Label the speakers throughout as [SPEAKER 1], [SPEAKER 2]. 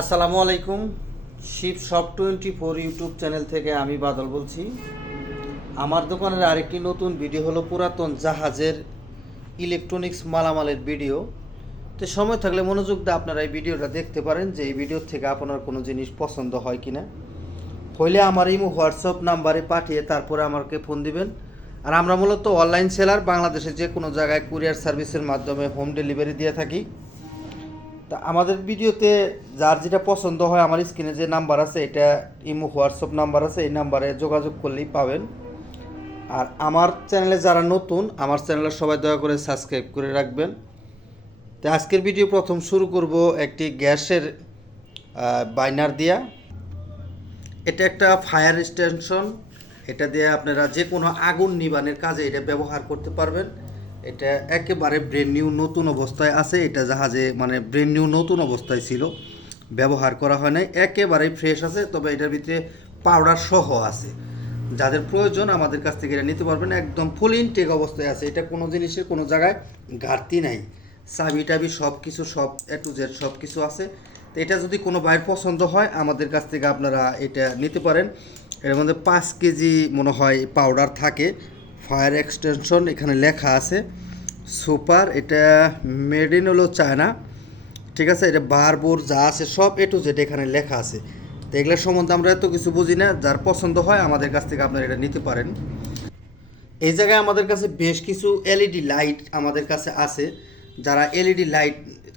[SPEAKER 1] আসসালামু আলাইকুম। Shiv shop twenty four YouTube channel থেকে আমি বাদল বলছি। আমার দোকানের আরেকটি নতুন ভিডিও হলো পুরাতন জাহাজের ইলেকট্রনিক্স মালামালের ভিডিও। তো সময় থাকলে মনোযোগ দিয়ে আপনারা এই ভিডিওটা দেখতে পারেন যে এই ভিডিও থেকে আপনার কোনো জিনিস পছন্দ হয় কি না হইলে আমার ইমো, হোয়াটসঅ্যাপ নাম্বারে পাঠিয়ে তারপরে আমাকে ফোন দিবেন। আর আমরা মূলত অনলাইন সেলার, বাংলাদেশের যে কোনো জায়গায় কুরিয়ার সার্ভিসের মাধ্যমে হোম ডেলিভারি দিয়ে থাকি। তা আমাদের ভিডিওতে যার যেটা পছন্দ হয়, আমার স্ক্রিনে যে নাম্বার আছে, এটা ইমো, হোয়াটসঅ্যাপ নাম্বার আছে, এই নাম্বারে যোগাযোগ করলেই পাবেন। আর আমার চ্যানেলে যারা নতুন, আমার চ্যানেলে সবাই দয়া করে সাবস্ক্রাইব করে রাখবেন। তো আজকের ভিডিও প্রথম শুরু করব একটি গ্যাসের বাইনার দিয়া। এটা একটা ফায়ার স্টেশন এটা দিয়ে আপনারা যে কোনো আগুন নিবানের কাজে এটা ব্যবহার করতে পারবেন। এটা একেবারে ব্রেন নিউ নতুন অবস্থায় আছে। এটা জাহাজে মানে ব্রেন নিউ নতুন অবস্থায় ছিল। ব্যবহার করা হয় নাই। একেবারেই ফ্রেশ আছে, তবে এটার ভিতরে পাউডার সহ আছে। যাদের প্রয়োজন, আমাদের কাছ থেকে এটা নিতে পারবেন। একদম ফুল ইনটেক অবস্থায় আছে। এটা কোনো জিনিসের কোনো জায়গায় ঘাটতি নাই। চাবি টাবি সব কিছু সব এ টু জেড সব কিছু আছে। তো এটা যদি কোনো বাইর পছন্দ হয়, আমাদের কাছ থেকে আপনারা এটা নিতে পারেন। এর মধ্যে পাঁচ কেজি মনে হয় পাউডার থাকে। ফায়ার এক্সটেনশন এখানে লেখা আছে। সুপার, এটা মেড ইন হলো চায়না। ঠিক আছে, এটা বারবোর যা আছে সব এ টু জেড এখানে লেখা আছে। তো এগুলোর সম্বন্ধে আমরা এত কিছু বুঝি না, যার পছন্দ হয় আমাদের কাছ থেকে আপনারা এটা নিতে পারেন। এই জায়গায় আমাদের কাছে বেশ কিছু এলইডি লাইট আমাদের কাছে আছে। যারা এলইডি লাইট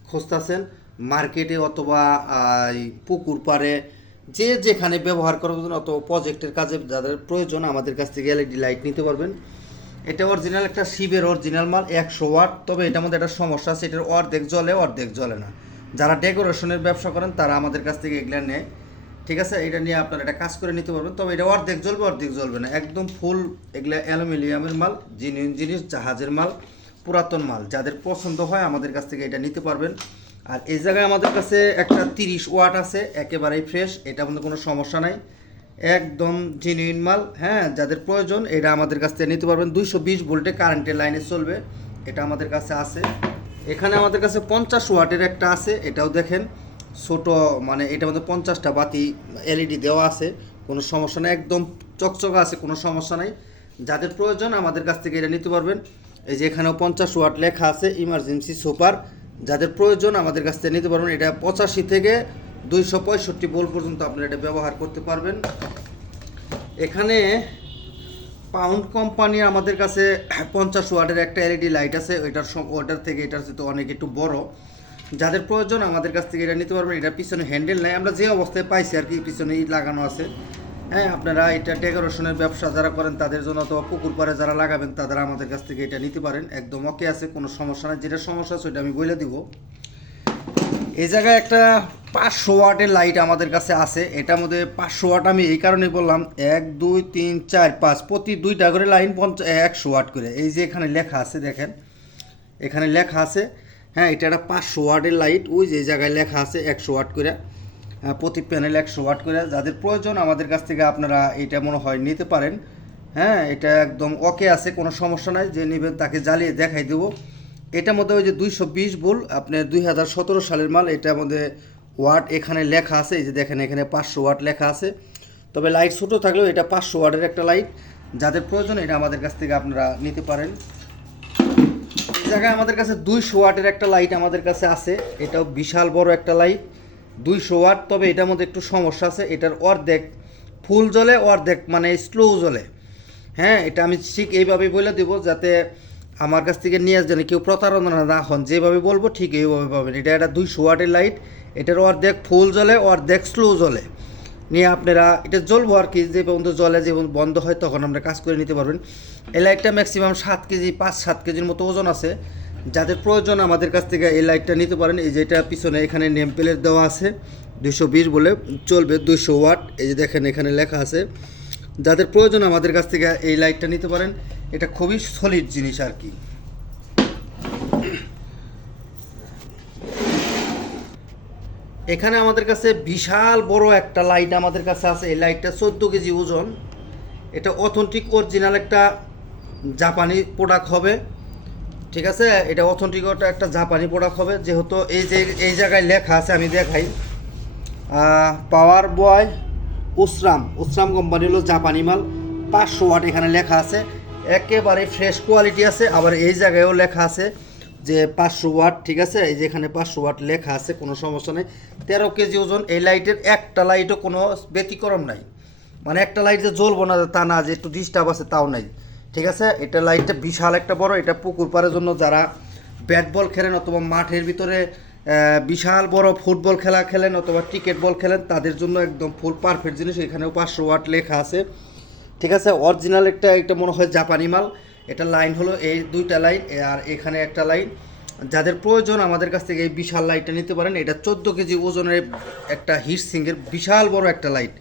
[SPEAKER 1] খুঁজতেছেন, মার্কেটে অথবা পুকুর পাড়ে, যে যেখানে ব্যবহার করার জন্য অত প্রজেক্টের কাজে যাদের প্রয়োজন, আমাদের কাছ থেকে এলইডি লাইট নিতে পারবেন। এটা অরিজিনাল একটা শিবের অরিজিনাল মাল, একশো ওয়াট, তবে এটার মধ্যে একটা সমস্যা আছে, এটার অর্ধেক জ্বলে অর্ধেক জ্বলে না। যারা ডেকোরেশনের ব্যবসা করেন, তারা আমাদের কাছ থেকে এগুলা নেয়। ঠিক আছে? এটা নিয়ে আপনারা এটা কাজ করে নিতে পারবেন, তবে এটা অর্ধেক জ্বলবে অর্ধেক জ্বলবে না। একদম ফুল এগুলা অ্যালুমিনিয়ামের মাল জিনিস জিনিস, জাহাজের মাল, পুরাতন মাল। যাদের পছন্দ হয়, আমাদের কাছ থেকে এটা নিতে পারবেন। আর এই জায়গায় আমাদের কাছে একটা তিরিশ ওয়াট আছে, একেবারেই ফ্রেশ এটা মধ্যে কোনো সমস্যা নাই। একদম জেনুইন মাল হ্যাঁ যাদের প্রয়োজন, এটা আমাদের কাছ থেকে নিতে পারবেন। দুইশো বিশ ভোল্টে কারেন্টের লাইনে চলবে। এটা আমাদের কাছে আছে। এখানে আমাদের কাছে পঞ্চাশ ওয়াটের একটা আছে, এটাও দেখেন। ছোট মানে এটার মধ্যে পঞ্চাশটা বাতি এলইডি দেওয়া আছে। কোনো সমস্যা নেই, একদম চকচকা আছে, কোনো সমস্যা নাই। যাদের প্রয়োজন, আমাদের কাছ থেকে এটা নিতে পারবেন। এই যে এখানেও পঞ্চাশ ওয়াট লেখা আছে ইমার্জেন্সি সুপার যাদের প্রয়োজন, আমাদের কাছ থেকে নিতে পারবেন। এটা পঁচাশি থেকে দুইশো পঁয়ষট্টি বোল পর্যন্ত আপনারা এটা ব্যবহার করতে পারবেন। এখানে পাউন্ড কোম্পানি আমাদের কাছে পঞ্চাশ ওয়াটের একটা এলইডি লাইট আছে, ওইটার ওটার থেকে এটার তো অনেক একটু বড়। যাদের প্রয়োজন আমাদের কাছ থেকে এটা নিতে পারবেন এটা পিছনে হ্যান্ডেল নাই, আমরা যে অবস্থায় পাইছি আর কি, পিছনে ইট লাগানো আছে। হ্যাঁ আপনারা এটা ডেকোরেশনের ব্যবসা যারা করেন, তাদের জন্য অথবা পুকুর পাড়ে যারা লাগাবেন তারা আমাদের কাছ থেকে এটা নিতে পারেন। একদম ওকে আছে, কোনো সমস্যা নাই। যেটা সমস্যা আছে, ওইটা আমি বলে দিব। এই জায়গায় একটা পাঁচশো ওয়াটের লাইট আমাদের কাছে আছে। এটার মধ্যে পাঁচশো ওয়াট আমি এই কারণেই বললাম এক দুই তিন চার পাঁচ প্রতি দুইটা করে লাইন পঞ্চাশ একশো ওয়াট করে। এই যে এখানে লেখা আছে দেখেন এখানে লেখা আছে হ্যাঁ এটা একটা পাঁচশো ওয়াটের লাইট ওই যে জায়গায় লেখা আছে একশো ওয়াট করে। হ্যাঁ, প্রতি প্যানেল একশো ওয়াট করে। যাদের প্রয়োজন আমাদের কাছ থেকে আপনারা এটা মনে হয় নিতে পারেন। হ্যাঁ এটা একদম ওকে আছে কোনো সমস্যা নাই। যে নেবেন তাকে জ্বালিয়ে দেখাই দেবো। এটার মধ্যে ওই যে দুইশো বিশ বুল, আপনার দুই হাজার সতেরো সালের মাল, এটার মধ্যে ওয়াট এখানে লেখা আছে, এই যে দেখেন এখানে পাঁচশো ওয়াট লেখা আছে। তবে লাইট ছোটো থাকলেও এটা পাঁচশো ওয়াটের একটা লাইট। যাদের প্রয়োজন, এটা আমাদের কাছ থেকে আপনারা নিতে পারেন। এই জায়গায় আমাদের কাছে দুইশো ওয়াটের একটা লাইট আমাদের কাছে আছে। এটাও বিশাল বড় একটা লাইট, দুইশো ওয়াট। তবে এটার মধ্যে একটু সমস্যা আছে, এটার অর্ধেক ফুল জ্বলে, অর্ধেক মানে স্লো জ্বলে। হ্যাঁ এটা আমি ঠিক এইভাবে বলে দেবো, যাতে আমার কাছ থেকে নিয়ে আসবেন, কেউ প্রতারণা না হন, যেভাবে বলব ঠিক এইভাবে পাবেন। এটা একটা দুইশো ওয়াটের লাইট এটার অর্ধেক ফুল জ্বলে, অর্ধেক স্লো জ্বলে। নিয়ে আপনারা, এটা জ্বলবো আর কি, যে পর্যন্ত জলে যে বন্ধ হয়, তখন আমরা কাজ করে নিতে পারবেন। এই লাইটটা ম্যাক্সিমাম সাত কেজি, পাঁচ সাত কেজির মতো ওজন আছে। যাদের প্রয়োজন, আমাদের কাছ থেকে এই লাইটটা নিতে পারেন। এই যেটা পিছনে, এখানে নেম প্লেট দেওয়া আছে দুশো বিশ বলে, চলবে দুশো ওয়াট। এই যে দেখেন, এখানে লেখা আছে যাদের প্রয়োজন আমাদের কাছ থেকে এই লাইটটা নিতে পারেন, এটা খুবই সলিড জিনিস আর কি। এখানে আমাদের কাছে বিশাল বড় একটা লাইট আমাদের কাছে আছে। এই লাইটটা চোদ্দ কেজি ওজন। এটা অথেন্টিক অরিজিনাল একটা জাপানি প্রোডাক্ট হবে। ঠিক আছে? এটা অথেন্টিক একটা জাপানি প্রোডাক্ট হবে। যেহেতু এই যে, এই জায়গায় লেখা আছে, আমি দেখাই। পাওয়ার বয় উসরাম উসরাম কোম্পানি হলো জাপানি মাল। পাঁচশো ওয়াট এখানে লেখা আছে। একেবারে ফ্রেশ কোয়ালিটি আছে। আবার এই জায়গায়ও লেখা আছে যে পাঁচশো ওয়াট, ঠিক আছে? এই যে এখানে পাঁচশো ওয়াট লেখা আছে, কোনো সমস্যা নেই। তেরো কেজি ওজন, এই লাইটের একটা লাইটও কোনো ব্যতিক্রম নাই। মানে একটা লাইট যে জ্বলবো না তা না, যে একটু ডিস্টার্ব আছে তাও নাই। ঠিক আছে? এটা লাইটটা বিশাল একটা বড়, এটা পুকুর পাড়ের জন্য যারা ব্যাট বল খেলেন অথবা মাঠের ভিতরে বিশাল বড় ফুটবল খেলা খেলেন অথবা ক্রিকেট বল খেলেন, তাদের জন্য একদম ফুল পারফেক্ট জিনিস। এখানেও পাঁচশো ওয়াট লেখা আছে। ঠিক আছে অরিজিনাল একটা এটা মনে হয় জাপানি মাল। এটা লাইন হলো এই দুইটা লাইন আর এখানে একটা লাইন যাদের প্রয়োজন আমাদের কাছ থেকে এই বিশাল লাইটটা নিতে পারেন। এটা চোদ্দ কেজি ওজনের একটা হিট সিংয়ের বিশাল বড় একটা লাইট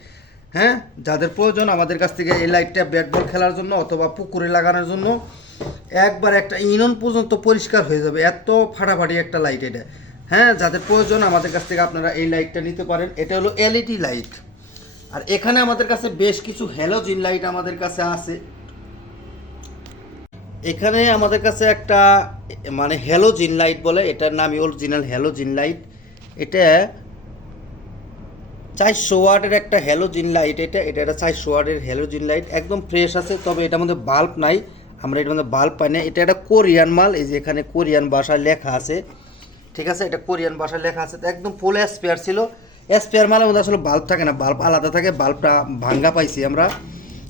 [SPEAKER 1] হ্যাঁ যাদের প্রয়োজন আমাদের কাছ থেকে এই লাইটটা ব্যাট বল খেলার জন্য অথবা পুকুরে লাগানোর জন্য, একবার একটা ইনন পর্যন্ত পরিষ্কার হয়ে যাবে। এত ফাটাফাটি একটা লাইট এটা। হ্যাঁ যাদের প্রয়োজন, আমাদের কাছ থেকে আপনারা এই লাইটটা নিতে পারেন। এটা হলো এলইডি লাইট আর এখানে আমাদের কাছে বেশ কিছু হ্যালোজিন লাইট আমাদের কাছে আছে। এখানে আমাদের কাছে একটা মানে হ্যালোজিন লাইট বলে, এটার নামই অরিজিনাল হ্যালোজিন লাইট এটা চারশো ওয়াটের একটা হ্যালোজিন লাইট এটা এটা একটা চারশো ওয়াটের হ্যালোজিন লাইট একদম ফ্রেশ আছে, তবে এটার মধ্যে বাল্ব নাই। আমরা এটার মধ্যে বাল্ব পাই না। এটা একটা কোরিয়ান মাল, এই যে এখানে কোরিয়ান ভাষায় লেখা আছে। ঠিক আছে? এটা কোরিয়ান ভাষায় লেখা আছে। একদম ফুল স্পেয়ার ছিল। স্পেয়ার মালের মধ্যে আসলে বাল্ব থাকে না বাল্ব আলাদা থাকে বাল্বটা ভাঙ্গা পাইছি আমরা।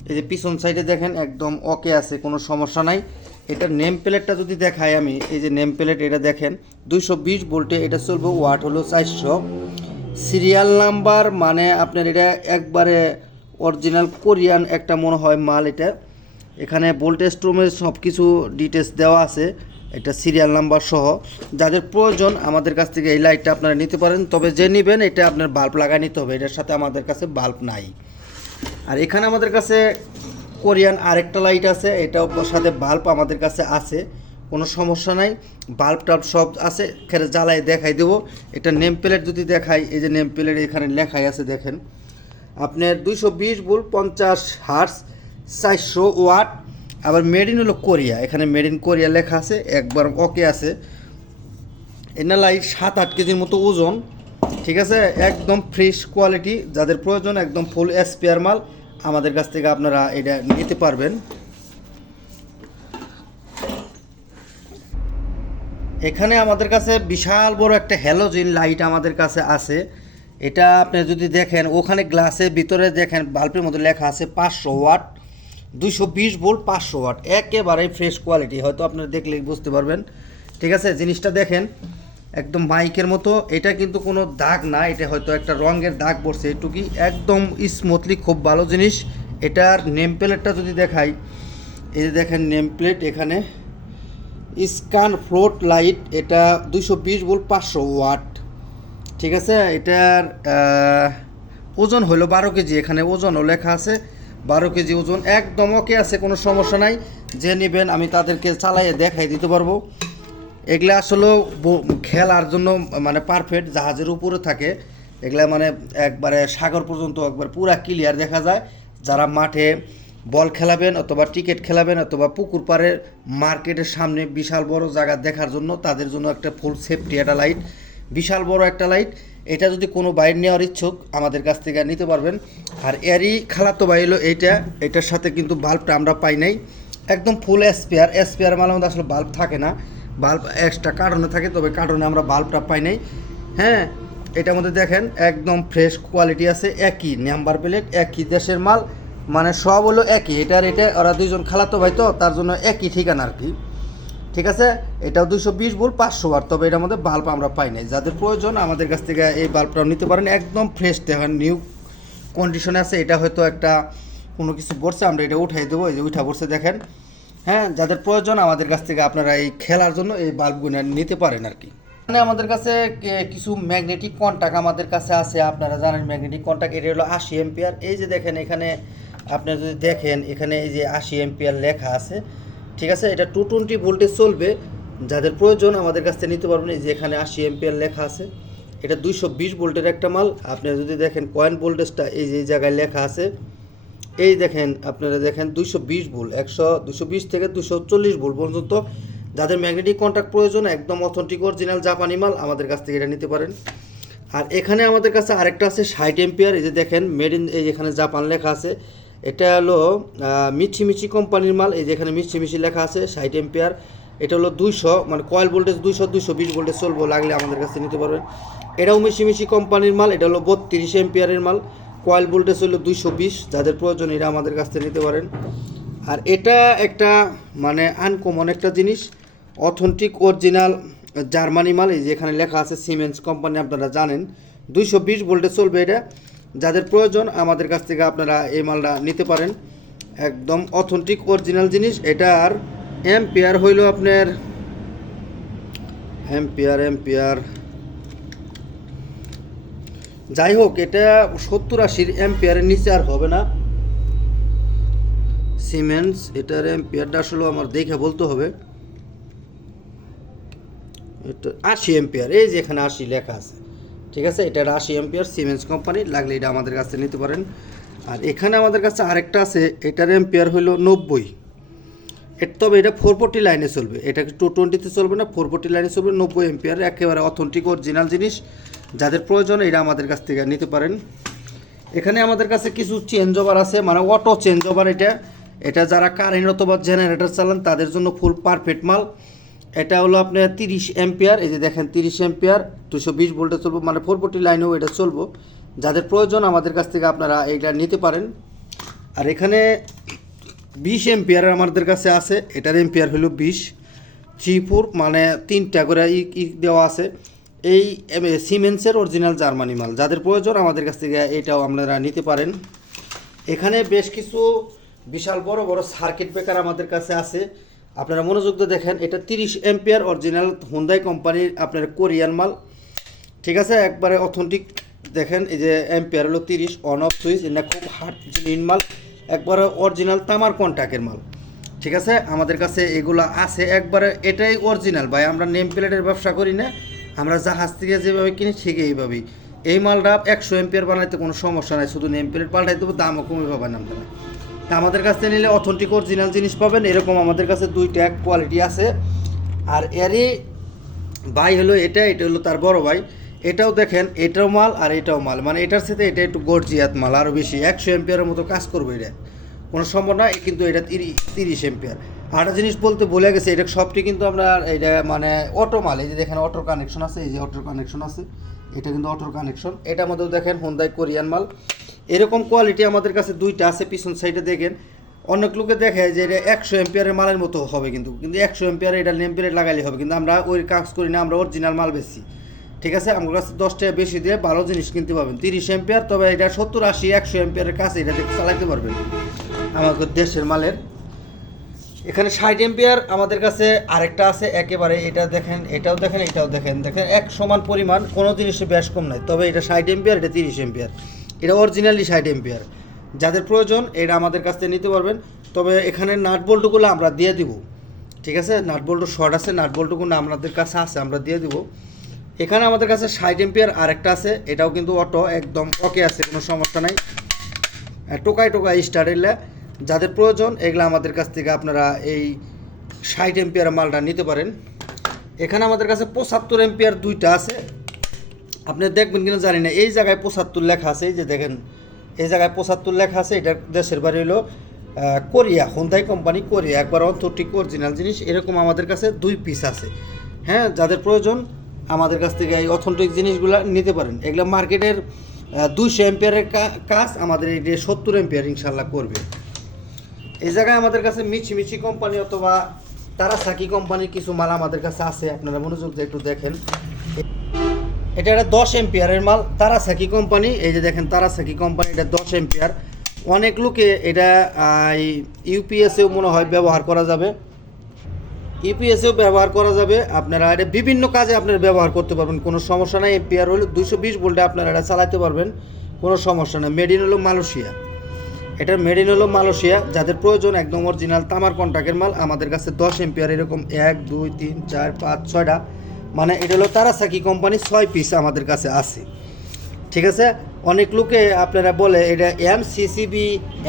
[SPEAKER 1] এই যে পিছন সাইডে দেখেন, একদম ওকে আছে, কোনো সমস্যা নাই। এটার নেম প্লেটটা যদি দেখাই আমি, এই যে নেম প্লেট এটা দেখেন, দুইশো বিশ ভোল্টে এটা চলবে ওয়াট হলো চারশো। সিরিয়াল নাম্বার মানে আপনার এটা একবারে অরিজিনাল কোরিয়ান একটা মনে হয় মাল এটা। এখানে ভোল্টেজ ট্রুমের সব কিছু ডিটেলস দেওয়া আছে। এটা সিরিয়াল নাম্বার সহ যাদের প্রয়োজন আমাদের কাছ থেকে এই লাইটটা আপনারা নিতে পারেন। তবে যে নেবেন, এটা আপনার বাল্ব লাগাই নিতে হবে। এটার সাথে আমাদের কাছে বাল্ব নাই। আর এখানে আমাদের কাছে কোরিয়ান আরেকটা লাইট আছে। এটাও সাথে বাল্ব আমাদের কাছে আছে। কোনো সমস্যা নাই। বাল্ব টাল্ব সব আছে। খেলে জ্বালায় দেখাই দেবো। এটা নেম প্লেট যদি দেখাই, এই যে নেম প্লেট এখানে লেখাই আছে, দেখেন। আপনার দুইশো বিশ বুল পঞ্চাশ হার্স চারশো ওয়াট আবার মেড ইন হলো কোরিয়া। এখানে মেড ইন কোরিয়া লেখা আছে, একবার ওকে আছে। এনা লাইট সাত আট কেজির মতো ওজন, ঠিক আছে? একদম ফ্রেশ কোয়ালিটি যাদের প্রয়োজন একদম ফুল স্পেয়ার মাল, আমাদের কাছ থেকে আপনারা এটা নিতে পারবেন। এখানে আমাদের কাছে বিশাল বড় একটা হ্যালোজিন লাইট আমাদের কাছে আছে। এটা আপনি যদি দেখেন, ওখানে গ্লাসের ভিতরে দেখেন বাল্বের মধ্যে লেখা আছে পাঁচশো ওয়াট। দুইশো বিশ ভোল্ট, পাঁচশো ওয়াট। একেবারে ফ্রেশ কোয়ালিটি হয়তো আপনারা দেখলেই বুঝতে পারবেন। ঠিক আছে, জিনিসটা দেখেন, একদম মাইকের মতো। এটা কিন্তু কোনো দাগ না, এটা হয়তো একটা রঙের দাগ পড়ছে, এটুকুই। একদম স্মুথলি খুব ভালো জিনিস। এটার নেম প্লেটটা যদি দেখাই, এই যে দেখেন নেম প্লেট এখানে। স্কান ফ্লোট লাইট এটা দুইশো বিশ ভোল্ট, পাঁচশো ওয়াট। ঠিক আছে, এটার ওজন হলো বারো কেজি, এখানে ওজনও লেখা আছে। বারো কেজি ওজন একদম ওকে আছে, কোনো সমস্যা নাই। যে নেবেন, আমি তাদেরকে চালাইয়ে দেখাই দিতে পারব। এগুলা আসলে খেলার জন্য মানে পারফেক্ট জাহাজের উপরে থাকে। এগুলা মানে একবারে সাগর পর্যন্ত একবার পুরা ক্লিয়ার দেখা যায়। যারা মাঠে বল খেলাবেন অথবা ক্রিকেট খেলাবেন অথবা পুকুর পাড়ে মার্কেটের সামনে বিশাল বড় জায়গা দেখার জন্য তাদের জন্য একটা ফুল সেফটি একটা লাইট বিশাল বড় একটা লাইট এটা যদি কোনো বাইর নেওয়ার ইচ্ছুক, আমাদের কাছ থেকে নিতে পারবেন। আর এরই খালাতো বাই হলো এইটা। এটার সাথে কিন্তু বাল্বটা আমরা পাই নাই। একদম ফুল স্পেয়ার স্পেয়ার মালের মধ্যে আসলে বাল্ব থাকে না। বাল্ব এক্সট্রা কার্টনে থাকে, তবে কার্টনে আমরা বাল্বটা পাই নাই। হ্যাঁ এটার মধ্যে দেখেন, একদম ফ্রেশ কোয়ালিটি আছে, একই নাম্বার প্লেট একই দেশের মাল। মানে সব হলো একই। এটার, এটা, ওরা দুইজন খালাতো ভাই তো, তার জন্য একই ঠিকানা আর কি। ঠিক আছে? এটাও দুশো বিশ বল পাঁচশো বার, তবে এটার মধ্যে বাল্ব আমরা পাই নাই। যাদের প্রয়োজন, আমাদের কাছ থেকে এই বাল্বটাও নিতে পারেন। একদম ফ্রেশ দেখেন নিউ কন্ডিশনে আছে। এটা হয়তো একটা কোনো কিছু পড়ছে আমরা এটা উঠাই দেবো। এই যে উঠা পড়ছে দেখেন। হ্যাঁ যাদের প্রয়োজন, আমাদের কাছ থেকে আপনারা এই খেলার জন্য এই বাল্বগুলো নিতে পারেন আর কি। মানে আমাদের কাছে কিছু ম্যাগনেটিক কন্টাক্ট আমাদের কাছে আছে। আপনারা জানেন ম্যাগনেটিক কন্টাক্ট এটা হলো আশি এম্পিয়ার এই যে দেখেন, এখানে আপনি যদি দেখেন, এখানে এই যে আশি এম্পিয়ার লেখা আছে। ঠিক আছে? এটা টু টোয়েন্টি ভোল্টেজ চলবে। যাদের প্রয়োজন আমাদের কাছ থেকে নিতে পারবেন যে এখানে আশি এম্পিয়ার লেখা আছে। এটা দুইশো বিশ ভোল্টের একটা মাল। আপনি যদি দেখেন কয়েন ভোল্টেজটা এই যে জায়গায় লেখা আছে, এই দেখেন আপনারা দেখেন দুইশো বিশ ভোল্ট একশো দুশো বিশ থেকে দুশো চল্লিশ ভোল্ট পর্যন্ত। যাদের ম্যাগনেটিক কন্ট্যাক্ট প্রয়োজন, একদম অথেন্টিক অরিজিনাল জাপানি মাল, আমাদের কাছ থেকে এটা নিতে পারেন। আর এখানে আমাদের কাছে আরেকটা আছে ষাট এম্পিয়ার এই যে দেখেন মেড ইন এই যেখানে জাপান লেখা আছে। এটা হলো মিচি মিচি কোম্পানির মাল, এই যেখানে মিচি মিচি লেখা আছে, ষাট এম্পিয়ার এটা হলো দুইশো মানে কয়েল ভোল্টেজ দুইশো দুইশো বিশ ভোল্টেজ চলবো, লাগলে আমাদের কাছে নিতে পারবেন। এটাও মিশি মিশি কোম্পানির মাল, এটা হলো বত্রিশ এম্পিয়ারের মাল। কয়েল ভোল্টেজ হলো দুইশো বিশ, যাদের প্রয়োজন এটা আমাদের কাছ থেকে নিতে পারেন। আর এটা একটা মানে আনকমন একটা জিনিস অথেন্টিক অরিজিনাল জার্মানি মাল, এই যে এখানে লেখা আছে সিমেন্স কোম্পানি, আপনারা জানেন। দুইশো বিশ ভোল্টে চলবে এটা। যাদের প্রয়োজন আমাদের কাছ থেকে আপনারা এই মালটা নিতে পারেন। একদম অথেন্টিক, অরিজিনাল জিনিস। এটা এটার এম্পিয়ার হইল আপনার, এম্পিয়ার এম্পিয়ার। যাই হোক, এটা সত্তর আশির এম্পিয়ারের নিচে আর হবে না। সিমেন্টস এটার এম্পিয়ারটা আসলে আমার দেখে বলতে হবে। এটা আশি এম্পিয়ার, এই যে এখানে আশি লেখা আছে। ঠিক আছে? এটা রাশি এম্পিয়ার সিমেন্স কোম্পানি লাগলে এটা আমাদের কাছে নিতে পারেন। আর এখানে আমাদের কাছে আরেকটা আছে, এটার এম্পিয়ার হলো নব্বই। তবে এটা ফোর ফোর্টি লাইনে চলবে। এটা টু টোয়েন্টিতে চলবে না? ফোর ফোর্টি লাইনে চলবে, নব্বই এম্পিয়ার একেবারে অথেন্টিক অরিজিনাল জিনিস। যাদের প্রয়োজন, এটা আমাদের কাছ থেকে নিতে পারেন। এখানে আমাদের কাছে কিছু চেঞ্জ ওভার আছে মানে অটো চেঞ্জ ওভার এটা। এটা যারা কারেন্ট অথবা জেনারেটর চালান, তাদের জন্য ফুল পারফেক্ট মাল। এটা হলো আপনার তিরিশ এম্পিয়ার এই যে দেখেন তিরিশ এম্পিয়ার দুশো বিশ ভোল্টে চলবো মানে ফোর ফোর্টি লাইনেও এটা চলবো। যাদের প্রয়োজন আমাদের কাছ থেকে আপনারা এইটা নিতে পারেন। আর এখানে বিশ এম্পিয়ার আমাদের কাছে আছে, এটার এম্পিয়ার হলো বিশ। থ্রি ফোর মানে তিনটা করে ই দেওয়া আছে। এই সিমেন্সের অরিজিনাল জার্মানি মাল। যাদের প্রয়োজন আমাদের কাছ থেকে এটাও আপনারা নিতে পারেন। এখানে বেশ কিছু বিশাল বড় বড় সার্কিট ব্রেকার আমাদের কাছে আছে। আপনারা মনোযোগ দিয়ে দেখেন, এটা তিরিশ এম্পিয়ার অরিজিনাল হুন্দাই কোম্পানির আপনার কোরিয়ান মাল। ঠিক আছে? একবারে অথেন্টিক দেখেন, এই যে এম্পিয়ার হলো তিরিশ অন অফ সুইচ এটা খুব হার্ড জিনিস মাল। একবারে অরিজিনাল তামার কন্টাক্টের মাল। ঠিক আছে? আমাদের কাছে এগুলো আছে। একবারে এটাই অরিজিনাল ভাই, আমরা নেম প্লেটের ব্যবসা করি না। আমরা জাহাজ থেকে যেভাবে কিনি, ঠিক এইভাবেই। এই মালটা একশো এম্পিয়ার বানাইতে কোনো সমস্যা নাই। শুধু নেম প্লেট পাল্টাই দেবো, দামও কমে পাবেন আপনারা। আমাদের কাছ নিলে অথেন্টিক অরিজিনাল জিনিস পাবেন, এরকম আমাদের কাছে দুইটা এক কোয়ালিটি আছে। আর এরই ভাই হলো এটা এটা হলো তার বড় ভাই। এটাও দেখেন, এটাও মাল আর এটাও মাল। মানে এটার সাথে এটা একটু গর্জিয়াত মাল আরও বেশি। একশো এম্পিয়ারের মতো কাজ করবে এটা। কোনো সম্ভব নয়, কিন্তু এটা তিরিশ তিরিশ এম্পিয়ার আর একটা জিনিস বলতে বলে গেছে, এটা সবটি কিন্তু আমরা এটা মানে অটো মাল। এই যে দেখেন অটোর কানেকশন আছে, এই যে অটোর কানেকশন আছে, এটা কিন্তু অটোর কানেকশন এটার মধ্যেও দেখেন হোন্দাই কোরিয়ান মাল। এরকম কোয়ালিটি আমাদের কাছে দুইটা আছে, পিছন সাইডে দেখেন। অনেক লোকে দেখে যে এটা একশো এম্পিয়ারের মালের মতো হবে কিন্তু। কিন্তু একশো এম্পিয়ারে এটা প্লেট লাগাইলে হবে, কিন্তু আমরা ওই কাজ করি না, আমরা অরিজিনাল মাল বেশি ঠিক আছে? আমার কাছে দশ টাকা বেশি দিয়ে ভালো জিনিস কিনতে পারবেন। তিরিশ এম্পিয়ার তবে এটা সত্তর, আশি, একশো এম্পিয়ারের কাছে এটা চালাইতে পারবেন। আমাদের দেশের মালের। এখানে ষাট এম্পিয়ার আমাদের কাছে আরেকটা আছে, একেবারে এটা দেখেন, এটাও দেখেন এটাও দেখেন। দেখেন, এক সমান পরিমাণ, কোনো জিনিসে বেশ কম নাই। তবে এটা ষাট এম্পিয়ার এটা তিরিশ এম্পিয়ার এটা অরিজিনালি ষাট এম্পিয়ার যাদের প্রয়োজন, এটা আমাদের কাছ থেকে নিতে পারবেন। তবে এখানে নাট বল্টুগুলো আমরা দিয়ে দিব। ঠিক আছে? নাট বল্টু শর্ট আছে নাট বল্টুগুলো আমাদের কাছে আছে, আমরা দিয়ে দিব। এখানে আমাদের কাছে ষাট এম্পিয়ার আরেকটা আছে, এটাও কিন্তু অটো একদম ওকে আছে, কোনো সমস্যা নাই। টোকায় টোকাই স্টার এলে যাদের প্রয়োজন, এগুলো আমাদের কাছ থেকে আপনারা এই ষাট এম্পিয়ার মালটা নিতে পারেন। এখানে আমাদের কাছে পঁচাত্তর এম্পিয়ার দুইটা আছে। আপনি দেখবেন কিনা জানি না, এই জায়গায় পঁচাত্তর লেখা আছে, এই যে দেখেন, এই জায়গায় পঁচাত্তর লেখা আছে, এটা দেশের বাড়ি হলো কোরিয়া হোন্দাই কোম্পানি কোরিয়া, একবার অন্তর্টিক অরিজিনাল জিনিস, এরকম আমাদের কাছে দুই পিস আছে। হ্যাঁ যাদের প্রয়োজন, আমাদের কাছ থেকে এই অথেন্টিক জিনিসগুলো নিতে পারেন। এগুলো মার্কেটের দুইশো এম্পিয়ারের কাজ, আমাদের এই সত্তর এম্পিয়ার ইনশাল্লাহ করবে। এই জায়গায় আমাদের কাছে মিছি মিছি কোম্পানি অথবা তারাসাকি কোম্পানির কিছু মাল আমাদের কাছে আছে, আপনারা মনোযোগ দিয়ে একটু দেখেন। এটা একটা দশ এম্পিয়ারের মাল, তারাসাকি কোম্পানি। এই যে দেখেন, তারাসাকি কোম্পানি, এটা দশ এম্পিয়ার। অনেক লোকে এটা ইউপিএসেও মনে হয় ব্যবহার করা যাবে। ইউপিএসেও ব্যবহার করা যাবে। আপনারা এটা বিভিন্ন কাজে আপনারা ব্যবহার করতে পারবেন, কোনো সমস্যা নাই। এম্পিয়ার হলে দুশো বিশ ভোল্টে আপনারা এটা চালাতে পারবেন, কোনো সমস্যা নেই। মেড ইন হলো মালয়েশিয়া। এটার মেড ইন হলো মালয়েশিয়া। যাদের প্রয়োজন, একদম অরিজিনাল তামার কন্ট্রাক্টের মাল। আমাদের কাছে দশ এম্পিয়ার এরকম এক, দুই, তিন, চার, পাঁচ, ছয়টা। মানে এটা হলো তারাসাকি কোম্পানি ছয় পিস আমাদের কাছে আছে। ঠিক আছে? অনেক লোকে আপনারা বলে এটা এম সিসিবি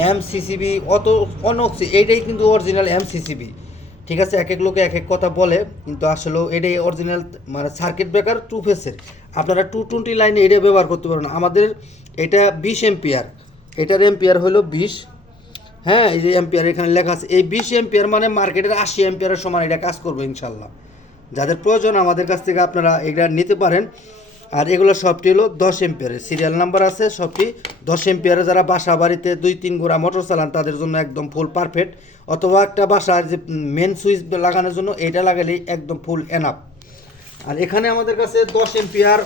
[SPEAKER 1] এম সিসিবি অত অনক্সি এইটাই কিন্তু অরিজিনাল এম সিসিবি ঠিক আছে? এক এক লোকে এক এক কথা বলে, কিন্তু আসলে এটাই অরিজিনাল মানে সার্কিট ব্রেকার টু ফেসের আপনারা টু টোয়েন্টি লাইনে এটা ব্যবহার করতে পারেন। আমাদের এটা বিশ এম্পিয়ার এটার এম্পিয়ার হলো বিশ। হ্যাঁ এই যে এম্পিয়ার এখানে লেখা আছে। এই বিশ এম্পিয়ার মানে মার্কেটের আশি এম্পিয়ারের সমান এটা কাজ করবে ইনশাল্লাহ। যাদের প্রয়োজন আমাদের কাছ থেকে আপনারা এটা নিতে পারেন। আর এগুলো সবটি হলো দশ এম্পিয়ারের সিরিয়াল নাম্বার আছে সবটি। দশ এম্পিয়ারে যারা বাসা বাড়িতে দুই, তিন গোড়া মোটর চালান, তাদের জন্য একদম ফুল পারফেক্ট অথবা একটা বাসার যে মেন সুইচ লাগানোর জন্য এটা লাগালেই একদম ফুল এনাফ আর এখানে আমাদের কাছে দশ এম্পিয়ার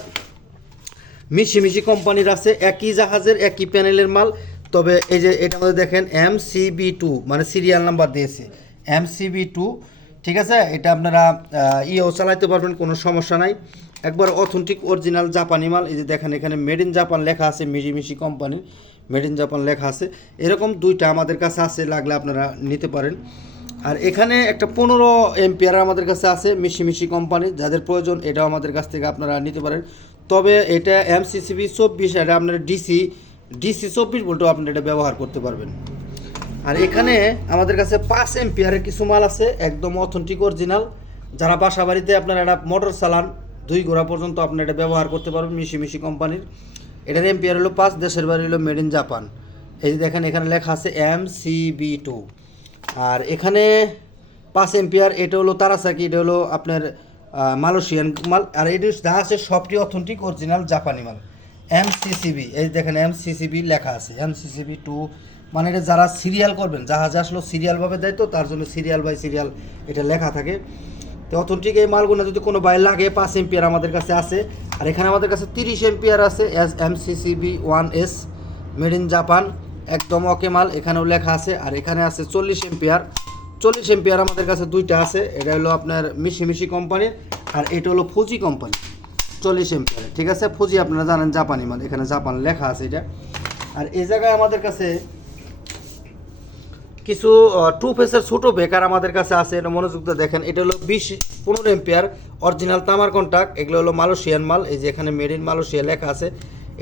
[SPEAKER 1] মিশি মিশি কোম্পানির আছে। একই জাহাজের, একই প্যানেলের মাল। তবে এই যে এটা মধ্যে দেখেন এম সিবি টু মানে সিরিয়াল নাম্বার দিয়েছে। এম সিবি টু ঠিক আছে? এটা আপনারা ইয়েও চালাইতে পারবেন, কোনো সমস্যা নাই। একবার অথেন্টিক অরিজিনাল জাপানি মাল এই যে দেখেন এখানে মেড ইন জাপান লেখা আছে মিশি কোম্পানির মেড ইন জাপান লেখা আছে। এরকম দুইটা আমাদের কাছে আছে, লাগলে আপনারা নিতে পারেন। আর এখানে একটা পনেরো এম্পিয়ার আমাদের কাছে আছে মিশি কোম্পানি যাদের প্রয়োজন, এটাও আমাদের কাছ থেকে আপনারা নিতে পারেন। তবে এটা এমসিসিবি চব্বিশ, এটা আপনারা ডিসি ডিসি চব্বিশ ভোল্টও আপনারা এটা ব্যবহার করতে পারবেন। আর এখানে আমাদের কাছে পাঁচ এম্পিয়ারের কিছু মাল আছে, একদম অথেন্টিক অরিজিনাল যারা বাসা বাড়িতে আপনারা একটা মোটর চালান, দুই ঘোড়া পর্যন্ত আপনি এটা ব্যবহার করতে পারবেন মিশি মিশি কোম্পানির। এটার এম্পিয়ার হলো পাঁচ, দেশের বাড়ি হলো মেড ইন জাপান এই যে দেখেন, এখানে লেখা আছে এম সিবি টু আর এখানে পাঁচ এম্পিয়ার এটা হলো তারাসাকি এটা হলো আপনার মালয়েশিয়ান মাল। আর এটা যা আছে, সবটি অথেন্টিক অরিজিনাল জাপানি মাল। এম সিসিবি এই দেখেন এম সিসিবি লেখা আছে। এম সিসিবি টু মানে এটা যারা সিরিয়াল করবেন, জাহাজে আসলে সিরিয়ালভাবে দেয় তো, তার জন্য সিরিয়াল বাই সিরিয়াল এটা লেখা থাকে। তো অথেন্টিক এই মালগুলো যদি কোনো বাইর লাগে, পাঁচ এম্পিয়ার আমাদের কাছে আছে। আর এখানে আমাদের কাছে তিরিশ এম্পিয়ার আছে S M CCB one S made in Japan একদম ওকে মাল, এখানেও লেখা আছে। আর এখানে আছে চল্লিশ এম্পিয়ার চল্লিশ এম্পিয়ার আমাদের কাছে দুইটা আছে, এটা হলো আপনার মিশি মিশি কোম্পানির আর এটা হলো ফুজি কোম্পানি চল্লিশ এম্পিয়ার ঠিক আছে? ফুজি আপনারা জানেন জাপানি মাল, এখানে জাপান লেখা আছে এটা। আর এই জায়গায় আমাদের কাছে কিছু টু ফেসের ছোটো বেকার আমাদের কাছে আছে, এটা মনোযোগ দিয়ে দেখেন। এটা হলো বিশ পনেরো এম্পিয়ার অরিজিনাল তামার কন্ট্যাক্ট এগুলো হলো মালয়েশিয়ান মাল, এই যে এখানে মেড ইন মালয়েশিয়া লেখা আছে।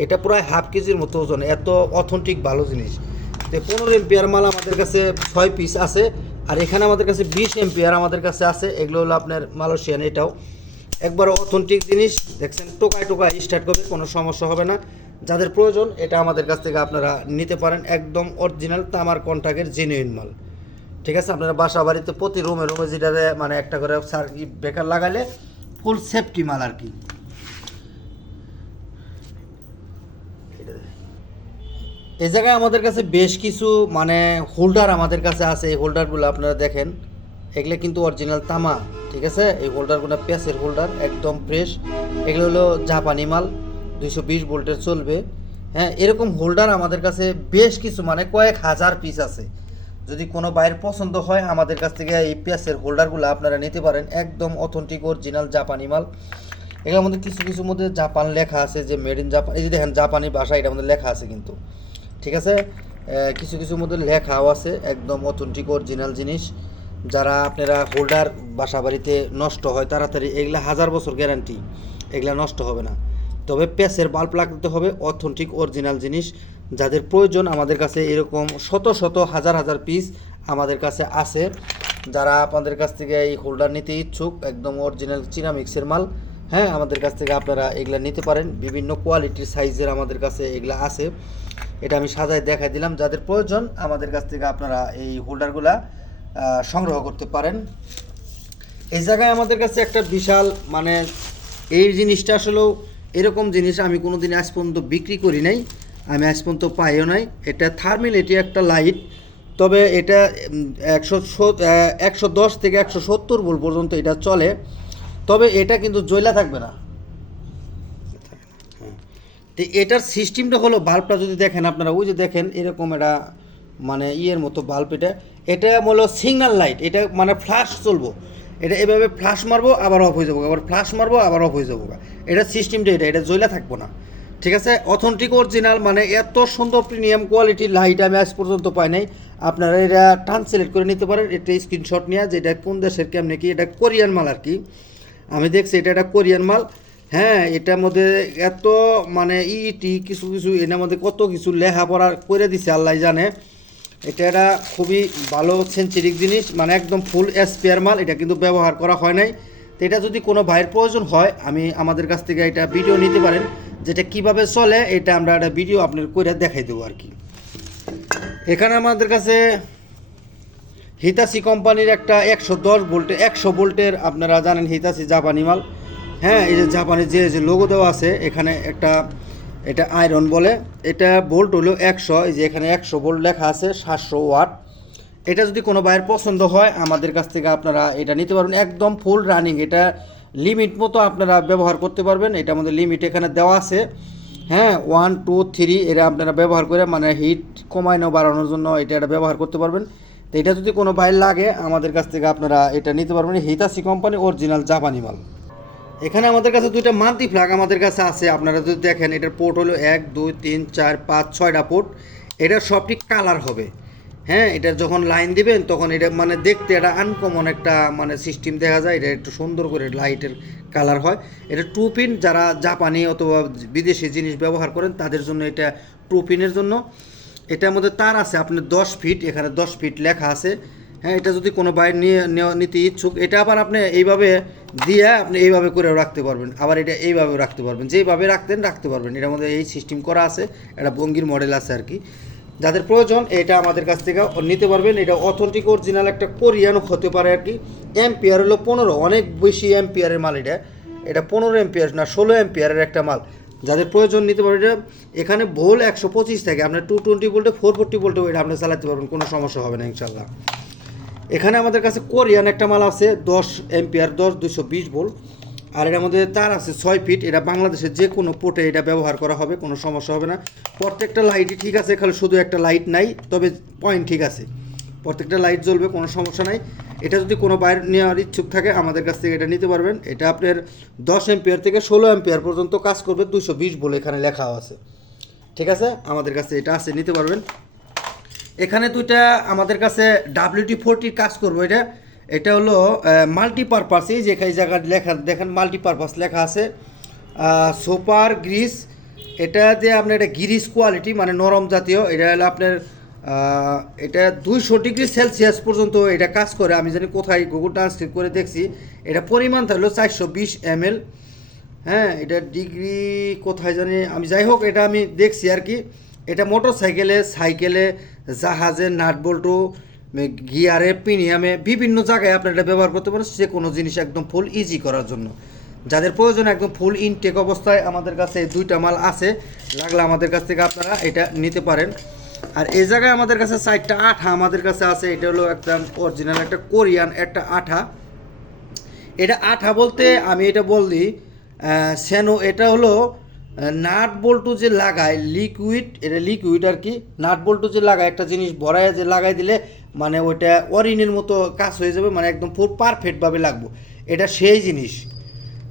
[SPEAKER 1] এটা প্রায় হাফ কেজির মতো ওজন, এত অথেন্টিক ভালো জিনিস। তো পনেরো এম্পিয়ার মাল আমাদের কাছে ছয় পিস আছে, আর এখানে আমাদের কাছে বিশ এম্পিয়ার আমাদের কাছে আছে, এগুলো হলো আপনার মালয়েশিয়ান এটাও। একবার অথেন্টিক জিনিস, দেখছেন, টোকায় টোকায় স্টার্ট করবে, কোনো সমস্যা হবে না। যাদের প্রয়োজন এটা আমাদের কাছ থেকে আপনারা নিতে পারেন। একদম অরিজিনাল তামার কন্ট্রাক্টের জেনুইন মাল। ঠিক আছে? আপনারা বাসা বাড়িতে প্রতি রুমে রুমে যেটা দেয়, মানে একটা করে সার বেকার লাগালে ফুল সেফটি মাল আর কি। এই জায়গায় আমাদের কাছে বেশ কিছু মানে হোল্ডার আমাদের কাছে আছে। এই হোল্ডারগুলো আপনারা দেখেন। এগুলো কিন্তু অরিজিনাল তামা। ঠিক আছে? এই হোল্ডারগুলো পেঁচের হোল্ডার একদম ফ্রেশ এগুলো হলো জাপানি মাল। দুইশো বিশ ভোল্টের চলবে। হ্যাঁ এরকম হোল্ডার আমাদের কাছে বেশ কিছু মানে কয়েক হাজার পিস আছে। যদি কোনো বাইরের পছন্দ হয়, আমাদের কাছ থেকে এই পেঁচের হোল্ডারগুলো আপনারা নিতে পারেন। একদম অথেন্টিক অরিজিনাল জাপানি মাল। এগুলোর মধ্যে কিছু কিছু মধ্যে জাপান লেখা আছে, যে মেড ইন জাপান এই যে দেখেন, জাপানি ভাষা, এটার মধ্যে লেখা আছে কিন্তু। ঠিক আছে? কিছু কিছুর মধ্যে লেখাও আছে, একদম অথেন্টিক অরিজিনাল জিনিস। যারা আপনারা হোল্ডার বাসা বাড়িতে নষ্ট হয়, তাড়াতাড়ি, এগুলা হাজার বছর গ্যারান্টি এগুলা নষ্ট হবে না। তবে প্যাসের বাল্ব লাগাতে হবে অথেন্টিক অরিজিনাল জিনিস। যাদের প্রয়োজন আমাদের কাছে এরকম শত শত হাজার হাজার পিস আমাদের কাছে আছে। যারা আপনাদের কাছ থেকে এই হোল্ডার নিতে ইচ্ছুক, একদম অরিজিনাল চিনামিক্সের মাল হ্যাঁ আমাদের কাছ থেকে আপনারা এগুলা নিতে পারেন। বিভিন্ন কোয়ালিটির সাইজের আমাদের কাছে এগুলা আছে। এটা আমি সাজায় দেখাই দিলাম। যাদের প্রয়োজন আমাদের কাছ থেকে আপনারা এই হোল্ডারগুলা সংগ্রহ করতে পারেন। এই জায়গায় আমাদের কাছে একটা বিশাল মানে এই জিনিসটা আসলেও এরকম জিনিস আমি কোনো দিন আজ পর্যন্ত বিক্রি করি নাই, আমি আজ পর্যন্ত পাইও নাই। এটা থার্মিল, এটি একটা লাইট, তবে এটা একশো একশো দশ থেকে একশো সত্তর ভোল্ট পর্যন্ত এটা চলে, তবে এটা কিন্তু জয়লা থাকবে না। তো এটার সিস্টেমটা হলো, বাল্বটা যদি দেখেন আপনারা, ওই যে দেখেন, এরকম এটা মানে ইয়ের মতো বাল্ব এটা। এটা হলো সিগন্যাল লাইট এটা মানে ফ্ল্যাশ চলবো। এটা এভাবে ফ্ল্যাশ মারবো, আবার অফ হয়ে যাব। আবার ফ্ল্যাশ মারবো, আবার অফ হয়ে যাব। এটা সিস্টেমটা এটা এটা জ্বলা থাকব না। ঠিক আছে? অথেন্টিক অরিজিনাল মানে এত সুন্দর প্রিমিয়াম কোয়ালিটির লাইট আমি আজ পর্যন্ত পাই নাই। আপনারা এটা ট্রান্সলেট করে নিতে পারেন। এটা স্ক্রিনশট নিয়ে, যে এটা কোন দেশের কেমনে কি, এটা কোরিয়ান মাল আর কি। আমি দেখছি এটা একটা কোরিয়ান মাল। হ্যাঁ এটার মধ্যে এত মানে ইটি কিছু কিছু, এটার মধ্যে কত কিছু লেখাপড়া করে দিছে, আল্লাহ জানে। এটা একটা খুবই ভালো সেন্সিটিভ জিনিস। মানে একদম ফুল স্পেয়ার মাল, এটা কিন্তু ব্যবহার করা হয় নাই। তো এটা যদি কোনো ভাইয়ের প্রয়োজন হয়, আমি আমাদের কাছ থেকে এটা ভিডিও নিতে পারেন, যেটা কীভাবে চলে এটা আমরা একটা ভিডিও আপনার করে দেখাই দেবো আর কি। এখানে আমাদের কাছে হিতাসি কোম্পানির একটা একশো দশ ভোল্টের একশো ভোল্টের আপনারা জানেন হিতাসি জাপানি মাল। হ্যাঁ এই যে জাপানি যে যে লোগো দেওয়া আছে, এখানে একটা এটা আয়রন বলে। এটা ভোল্ট হলো একশো, এই যে এখানে একশো ভোল্ট লেখা আছে, সাতশো ওয়াট এটা যদি কোনো বাইরের পছন্দ হয়, আমাদের কাছ থেকে আপনারা এটা নিতে পারবেন। একদম ফুল রানিং এটা লিমিট মতো আপনারা ব্যবহার করতে পারবেন। এটা আমাদের লিমিট এখানে দেওয়া আছে। হ্যাঁ ওয়ান টু থ্রি এরা আপনারা ব্যবহার করে মানে হিট কমানো বাড়ানোর জন্য এটা এটা ব্যবহার করতে পারবেন। তো এটা যদি কোনো বাইর লাগে, আমাদের কাছ থেকে আপনারা এটা নিতে পারবেন। হিতাসি কোম্পানি অরিজিনাল জাপানি মাল। এখানে আমাদের কাছে দুইটা মাল্টি ফ্ল্যাগ আমাদের কাছে আছে। আপনারা যদি দেখেন, এটার পোর্ট হলো এক, দুই, তিন, চার, পাঁচ, ছয়টা পোর্ট এটার সবটি কালার হবে। হ্যাঁ এটা যখন লাইন দিবেন, তখন এটা মানে দেখতে এটা আনকমন একটা মানে সিস্টেম দেখা যায়। এটা একটু সুন্দর করে লাইটের কালার হয়। এটা টু পিন যারা জাপানি অথবা বিদেশি জিনিস ব্যবহার করেন, তাদের জন্য এটা টু পিনের জন্য। এটার মধ্যে তার আছে, আপনার দশ ফিট এখানে দশ ফিট লেখা আছে। হ্যাঁ এটা যদি কোনো বাইর নিয়ে নিতে ইচ্ছুক, এটা আবার আপনি এইভাবে দিয়ে আপনি এইভাবে করেও রাখতে পারবেন। আবার এটা এইভাবে রাখতে পারবেন। যেইভাবে রাখতেন, রাখতে পারবেন। এটার মধ্যে এই সিস্টেম করা আছে। একটা ভঙ্গির মডেল আছে আর কি। যাদের প্রয়োজন, এটা আমাদের কাছ থেকে নিতে পারবেন। এটা অথেন্টিক অরিজিনাল একটা কোরিয়ানও হতে পারে আর কি। এম্পিয়ার হলো পনেরো, অনেক বেশি এম্পিয়ারের মাল এটা। এটা পনেরো এম্পিয়ার না, ষোলো এম্পিয়ারের একটা মাল। যাদের প্রয়োজন নিতে পারবেন এটা, এখানে ভোল একশো পঁচিশ থাকে, আপনার টু টোয়েন্টি ভোল্টে ফোর ফোরটি ভোল্টে এটা আপনি চালাতে পারবেন, কোনো সমস্যা হবে না ইনশাল্লাহ এখানে আমাদের কাছে কোরিয়ান একটা মাল আছে, দশ এম্পিয়ার দশ দুশো বিশ ভোল্ট আর এটার মধ্যে তার আছে ছয় ফিট এটা বাংলাদেশের যে কোনো পোর্টে এটা ব্যবহার করা হবে, কোনো সমস্যা হবে না। প্রত্যেকটা লাইটই ঠিক আছে, খালি শুধু একটা লাইট নাই, তবে পয়েন্ট ঠিক আছে। প্রত্যেকটা লাইট জ্বলবে, কোনো সমস্যা নাই। এটা যদি কোনো বাইরে নেওয়ার ইচ্ছুক থাকে, আমাদের কাছ থেকে এটা নিতে পারবেন। এটা আপনার দশ এম্পিয়ার থেকে ষোলো এম্পিয়ার পর্যন্ত কাজ করবে দুশো বিশ বলে এখানে লেখা আছে। ঠিক আছে? আমাদের কাছে এটা আছে, নিতে পারবেন। এখানে দুইটা আমাদের কাছে ডাব্লিউটি ফোরটির কাজ করব এটা। এটা হলো মাল্টিপারপাস এই যে এই জায়গায় লেখা, দেখেন মাল্টিপারপাস লেখা আছে। সুপার গ্রিস, এটা যে আপনার এটা গিরিস কোয়ালিটি মানে নরম জাতীয়, এটা হলো আপনার এটা দুইশো ডিগ্রি সেলসিয়াস পর্যন্ত এটা কাজ করে। আমি জানি কোথায় গুগল ট্রান্সলেট করে দেখছি। এটা পরিমাণ হলো চারশো বিশ এম হ্যাঁ এটা ডিগ্রি কোথায় জানি, আমি যাই হোক, এটা আমি দেখছি আর কি। এটা মোটর সাইকেলে সাইকেলে জাহাজে নাট বল্টু গিয়ারে প্রিমিয়ামে বিভিন্ন জায়গায় আপনারা এটা ব্যবহার করতে পারেন যে কোনো জিনিস একদম ফুল ইজি করার জন্য। যাদের প্রয়োজন একদম ফুল ইনটেক অবস্থায় আমাদের কাছে দুইটা মাল আছে, লাগলে আমাদের কাছ থেকে আপনারা এটা নিতে পারেন। আর এই জায়গায় আমাদের কাছে সাইডটা আঠা আমাদের কাছে আছে, এটা হলো একদম অরিজিনাল একটা কোরিয়ান, একটা আঠা। এটা আঠা বলতে আমি এটা বললি সেনো, এটা হলো নাট বল্টু যে লাগায় লিকুইড এটা লিকুইড আর কি, নাট বল্টু যে লাগায়, একটা জিনিস ভরায় যে লাগাই দিলে মানে ওইটা অরিনের মতো কাজ হয়ে যাবে মানে একদম পুরো পারফেক্টভাবে লাগবো। এটা সেই জিনিস।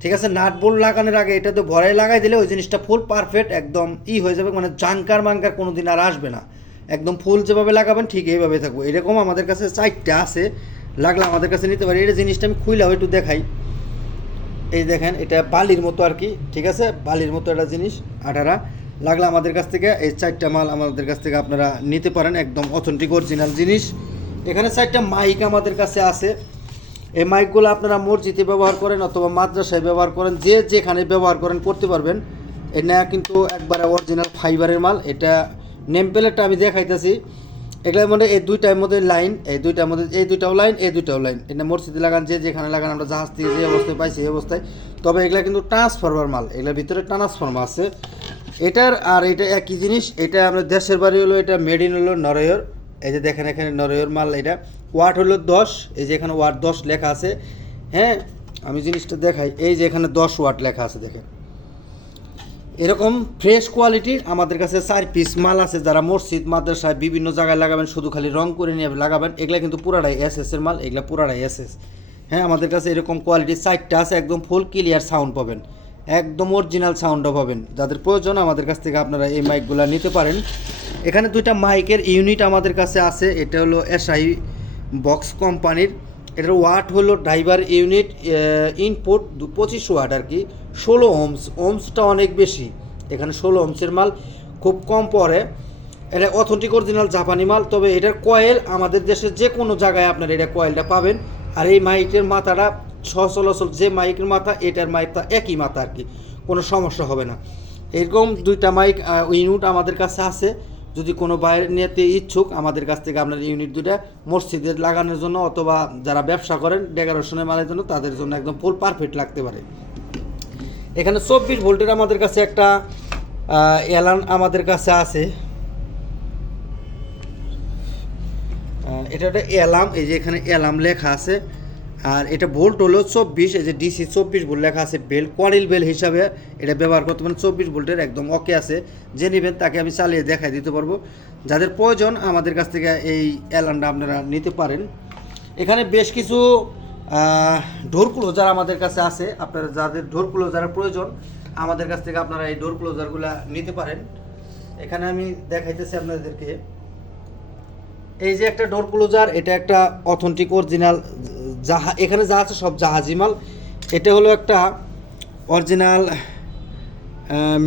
[SPEAKER 1] ঠিক আছে? নাট লাগানোর আগে এটা তো ভরাই লাগাই দিলে ওই জিনিসটা ফুল পারফেক্ট একদম ই হয়ে যাবে মানে জাঙ্কার মাঙ্কার কোনো দিন আর আসবে না। একদম ফুল যেভাবে লাগাবেন ঠিক এইভাবে থাকব। এরকম আমাদের কাছে চারটে আছে, লাগলে আমাদের কাছে নিতে পারি। এটা জিনিসটা আমি খুইলাও একটু দেখাই। এই দেখেন, এটা বালির মতো আর কি, ঠিক আছে? বালির মতো একটা জিনিস, আঠারা। লাগলে আমাদের কাছ থেকে এই চারটা মাল আমাদের কাছ থেকে আপনারা নিতে পারেন, একদম অথেন্টিক অরিজিনাল জিনিস। এখানে চারটা মাইক আমাদের কাছে আছে। এই মাইকগুলো আপনারা মসজিদে ব্যবহার করেন অথবা মাদ্রাসায় ব্যবহার করেন, যে যেখানে ব্যবহার করেন করতে পারবেন। এটা কিন্তু একবারে অরিজিনাল ফাইবারের মাল। এটা নেম প্লেটটা আমি দেখাইতেছি। এগুলোর মধ্যে এই দুইটার মধ্যে লাইন এই দুইটার মধ্যে, এই দুইটাও লাইন এই দুইটাও লাইন এটা মসজিদে লাগান, যে যেখানে লাগান, আমরা জাহাজ থেকে যে অবস্থায় পাইছি এই অবস্থায়। তবে এগুলা কিন্তু ট্রান্সফরমার মাল। এগুলোর ভিতরে ট্রান্সফরমার আছে। এটার আর এটা একই জিনিস, এটা আমরা দেশের বাড়ি হলো, এটা মেড ইন হলো নরয়র এই যে দেখেন এখানে নরয়র মাল, এটা ওয়াট হলো দশ, এই যে এখানে ওয়াট দশ লেখা আছে। হ্যাঁ আমি জিনিসটা দেখাই, এই যে এখানে দশ ওয়াট লেখা আছে, দেখেন। এরকম ফ্রেশ কোয়ালিটির আমাদের কাছে চার পিস মাল আছে, যারা মসজিদ, মাদ্রাসায়, বিভিন্ন জায়গায় লাগাবেন, শুধু খালি রং করে নিয়ে লাগাবেন, এগুলা কিন্তু পুরাটাই এস এর মাল, এগুলা পুরাটাই এস এস হ্যাঁ আমাদের কাছে এরকম কোয়ালিটির চারটা আছে, একদম ফুল ক্লিয়ার সাউন্ড পাবেন। একদম অরিজিনাল সাউন্ডও পাবেন। যাদের প্রয়োজন, আমাদের কাছ থেকে আপনারা এই মাইকগুলো নিতে পারেন। এখানে দুইটা মাইকের ইউনিট আমাদের কাছে আছে। এটা হলো এসআই বক্স কোম্পানির এটার ওয়াট হলো ড্রাইভার ইউনিট ইনপুট পঁচিশ ওয়াট আর কি। ষোলো ওমস ওমসটা অনেক বেশি। এখানে ষোলো ওমসের মাল খুব কম পড়ে। এটা অথেন্টিক অরিজিনাল জাপানি মাল, তবে এটার কয়েল আমাদের দেশের যে কোনো জায়গায় আপনার এটা কয়েলটা পাবেন। আর এই মাইকের মাথাটা সচলাচল যে মাইকের মাথা, এটার মাইকটা একই মাথা আর কি। কোনো সমস্যা হবে না। এরকম দুইটা মাইক ইউনিট আমাদের কাছে আছে। যদি কোনো বাইরে নিতে ইচ্ছুক, আমাদের কাছ থেকে আপনার ইউনিট দুটা মসজিদে লাগানোর জন্য অথবা যারা ব্যবসা করেন ডেকোরেশনের মালের জন্য তাদের জন্য একদম ফুল পারফেক্ট লাগতে পারে। এখানে চব্বিশ ভোল্টের আমাদের কাছে একটা অ্যালার্ম আমাদের কাছে আছে। এটা একটা অ্যালার্ম এই যে এখানে অ্যালার্ম লেখা আছে। আর এটা ভোল্ট হলো চব্বিশ, এই যে ডিসি চব্বিশ ভোল্ট লেখা আছে বেল কোয়ারিল বেল হিসাবে এটা ব্যবহার করতে পারেন। চব্বিশ ভোল্টের একদম ওকে আছে। যে নেবেন তাকে আমি চালিয়ে দেখাই দিতে পারব। যাদের প্রয়োজন, আমাদের কাছ থেকে এই অ্যালার্মটা আপনারা নিতে পারেন। এখানে বেশ কিছু ডোর ক্লোজার আমাদের কাছে আছে। আপনারা যাদের ডোর ক্লোজারের প্রয়োজন, আমাদের কাছ থেকে আপনারা এই ডোর ক্লোজারগুলো নিতে পারেন। এখানে আমি দেখাইতেছি আপনাদেরকে। এই যে একটা ডোর ক্লোজার এটা একটা অথেন্টিক অরিজিনাল জাহা এখানে যা আছে সব জাহাজি মাল। এটা হলো একটা অরিজিনাল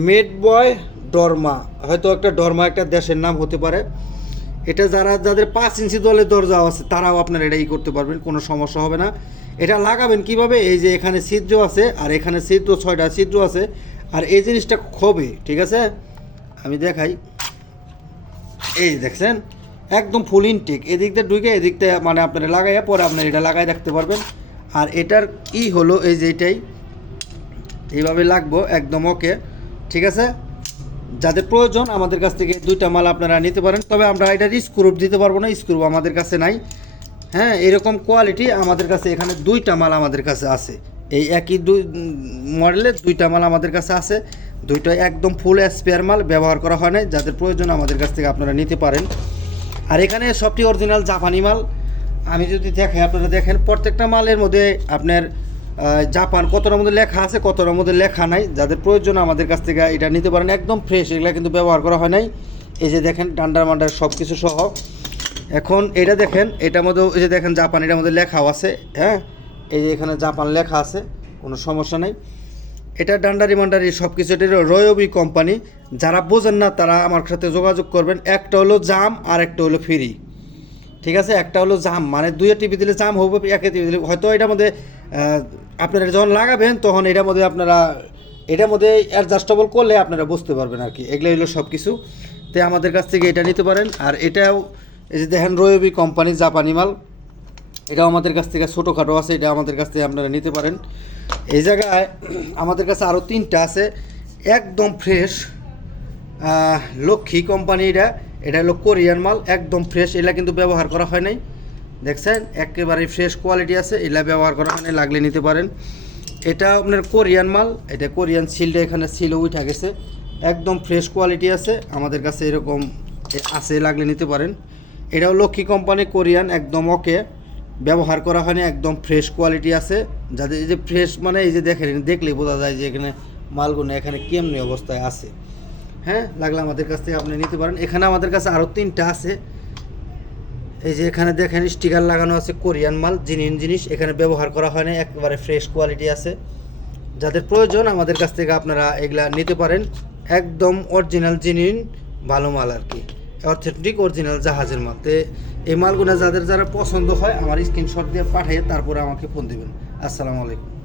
[SPEAKER 1] মেড বয় ডরমা হয়তো একটা ডরমা একটা দেশের নাম হতে পারে। এটা যারা যাদের পাঁচ ইঞ্চি দলের দরজা আছে, তারাও আপনারা এটা ই করতে পারবেন, কোনো সমস্যা হবে না। এটা লাগাবেন কীভাবে? এই যে এখানে ছিদ্র আছে, আর এখানে ছিদ্র, ছয়টা ছিদ্র আছে। আর এই জিনিসটা খবে ঠিক আছে? আমি দেখাই। এই দেখছেন? একদম ফুল ইনটেক এদিক দিয়ে ঢুকে এদিক দিয়ে মানে আপনারা লাগাইয়া পরে আপনারা এটা লাগাই রাখতে পারবেন। আর এটার কি হলো এই যে এটাই, এইভাবে লাগবো, একদম ওকে ঠিক আছে? যাদের প্রয়োজন আমাদের কাছ থেকে দুইটা মাল আপনারা নিতে পারেন। তবে আমরা এটার স্ক্রুপ দিতে পারব না স্ক্রুপ আমাদের কাছে নাই। হ্যাঁ এরকম কোয়ালিটি আমাদের কাছে এখানে দুইটা মাল আমাদের কাছে আছে। এই একই দুই মডেলের দুইটা মাল আমাদের কাছে আছে। দুইটা একদম ফুল স্পেয়ার মাল, ব্যবহার করা হয় না যাদের প্রয়োজন আমাদের কাছ থেকে আপনারা নিতে পারেন। আর এখানে সবটি অরিজিনাল জাপানি মাল। আমি যদি দেখেন আপনারা দেখেন, প্রত্যেকটা মালের মধ্যে আপনার জাপান কতটার মধ্যে লেখা আছে, কতটার মধ্যে লেখা নাই। যাদের প্রয়োজন আমাদের কাছ থেকে এটা নিতে পারেন, একদম ফ্রেশ এগুলা কিন্তু ব্যবহার করা হয় নাই। এই যে দেখেন, ডান্ডার মান্ডার সব কিছু সহ। এখন এটা দেখেন, এটার মধ্যে এই যে দেখেন, জাপান এটার মধ্যে লেখাও আছে হ্যাঁ? এই যে এখানে জাপান লেখা আছে, কোনো সমস্যা নাই। এটা ডান্ডারি মান্ডারি সব কিছু এটা রয়বি কোম্পানি। যারা বোঝেন না, তারা আমার সাথে যোগাযোগ করবেন। একটা হলো জাম আর একটা হলো ফ্রি। ঠিক আছে? একটা হলো জাম মানে দুইটা টিভি দিলে জাম হবে, একে টিভি দিলে হয়তো এটার মধ্যে আপনারা যখন লাগাবেন, তখন এটার মধ্যে আপনারা এটার মধ্যে অ্যাডজাস্টেবল করলে আপনারা বুঝতে পারবেন আর কি। এগুলো হলো সব কিছু তো আমাদের কাছ থেকে এটা নিতে পারেন। আর এটাও এই যে দেখেন রয়বি কোম্পানি, জাপানি মাল। এটাও আমাদের কাছ থেকে ছোটোখাটো আছে, এটা আমাদের কাছ থেকে আপনারা নিতে পারেন। এই জায়গায় আমাদের কাছে আরও তিনটা আছে। একদম ফ্রেশ লক্ষ্মী কোম্পানি এটা এটা হলো কোরিয়ান মাল, একদম ফ্রেশ এলা কিন্তু ব্যবহার করা হয় নাই। দেখছেন, একেবারে ফ্রেশ কোয়ালিটি আছে, এলা ব্যবহার করা হয় নাই, লাগলে নিতে পারেন। এটা আপনার কোরিয়ান মাল, এটা কোরিয়ান সিলটা এখানে সিলও উঠা গেছে। একদম ফ্রেশ কোয়ালিটি আছে, আমাদের কাছে এরকম আছে, লাগলে নিতে পারেন। এটাও লক্ষ্মী কোম্পানি কোরিয়ান, একদম ওকে ব্যবহার করা হয়নি, একদম ফ্রেশ কোয়ালিটি আছে। যাদের এই যে ফ্রেশ মানে এই যে দেখেন, দেখলেই বোঝা যায় যে এখানে মালগুলো এখানে কেমনি অবস্থায় আছে। হ্যাঁ লাগলে আমাদের কাছ থেকে আপনি নিতে পারেন। এখানে আমাদের কাছে আরও তিনটা আছে। এই যে এখানে দেখেন স্টিকার লাগানো আছে কোরিয়ান মাল জিনিস জিনিস। এখানে ব্যবহার করা হয় না একেবারে ফ্রেশ কোয়ালিটি আছে। যাদের প্রয়োজন আমাদের কাছ থেকে আপনারা এগুলা নিতে পারেন। একদম অরিজিনাল জিনিস ভালো মাল আর কি। অথেন্টিক অরিজিনাল জাহাজের মধ্যে। এই মালগুলো যাদের যারা পছন্দ হয়, আমার স্ক্রিনশট দিয়ে পাঠিয়ে তারপরে আমাকে ফোন দেবেন। আসসালামু আলাইকুম।